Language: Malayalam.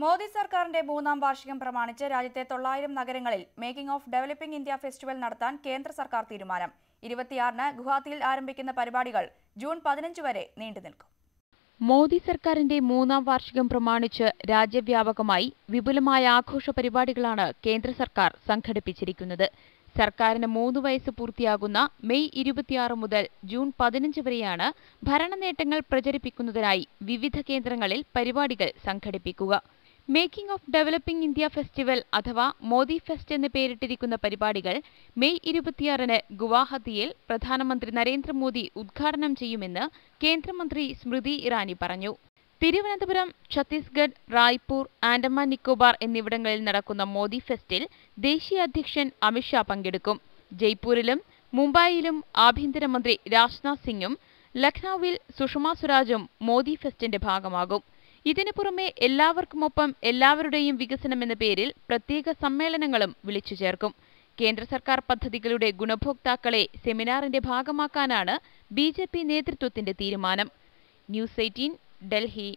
മോദി സർക്കാരിന്റെ മൂന്നാം വാർഷികം പ്രമാണിച്ച് രാജ്യത്തെ 900 നഗരങ്ങളിൽ making of developing India festival നടത്താൻ കേന്ദ്ര സർക്കാർ തീരുമാനം. 26-ന് ഗുവാഹത്തിയിൽ ആരംഭിക്കുന്ന പരിപാടികൾ ജൂൺ 15 വരെ നീണ്ടുനിൽക്കും. മോദി സർക്കാരിന്റെ മൂന്നാം വാർഷികം പ്രമാണിച്ച് രാജ്യവ്യാപകമായി വിപുലമായ ആഘോഷ പരിപാടികളാണ് കേന്ദ്ര സർക്കാർ സംഘടിപ്പിച്ചിരിക്കുന്നത്. സർക്കാരിന് 3 വയസ്സ് പൂർത്തിയാകുന്ന മെയ് 26 മുതൽ ജൂൺ 15 വരെയാണ് ഭരണനേട്ടങ്ങൾ പ്രചരിപ്പിക്കുന്നതിനായി വിവിധ കേന്ദ്രങ്ങളിൽ പരിപാടികൾ സംഘടിപ്പിക്കുക. Making of developing India festival അഥവാ മോദി ഫെസ്റ്റ് എന്ന് പേരിട്ടിരിക്കുന്ന പരിപാടികൾ മെയ് 26-ന് ഗുവാഹത്തിയിൽ പ്രധാനമന്ത്രി നരേന്ദ്രമോദി ഉദ്ഘാടനം ചെയ്യുമെന്ന് കേന്ദ്രമന്ത്രി സ്മൃതി ഇറാനി പറഞ്ഞു. തിരുവനന്തപുരം, ഛത്തീസ്ഗഡ്, റായ്പൂർ, ആൻഡമാൻ നിക്കോബാർ എന്നിവിടങ്ങളിൽ നടക്കുന്ന മോദി ഫെസ്റ്റിൽ ദേശീയ അധ്യക്ഷൻ അമിത്ഷാ പങ്കെടുക്കും. ജയ്പൂരിലും മുംബൈയിലും ആഭ്യന്തരമന്ത്രി രാജ്നാഥ് സിംഗും ലഖ്നൌവിൽ സുഷമ സ്വരാജും മോദി ഫെസ്റ്റിന്റെ ഭാഗമാകും. ഇതിനു പുറമെ എല്ലാവർക്കുമൊപ്പം എല്ലാവരുടെയും വികസനം എന്ന പേരിൽ പ്രത്യേക സമ്മേളനങ്ങളും വിളിച്ചു ചേർക്കും. കേന്ദ്ര സർക്കാർ പദ്ധതികളുടെ ഗുണഭോക്താക്കളെ സെമിനാറിന്റെ ഭാഗമാക്കാനാണ് BJP നേതൃത്വത്തിന്റെ തീരുമാനം. ന്യൂസ് 18 ഡൽഹി.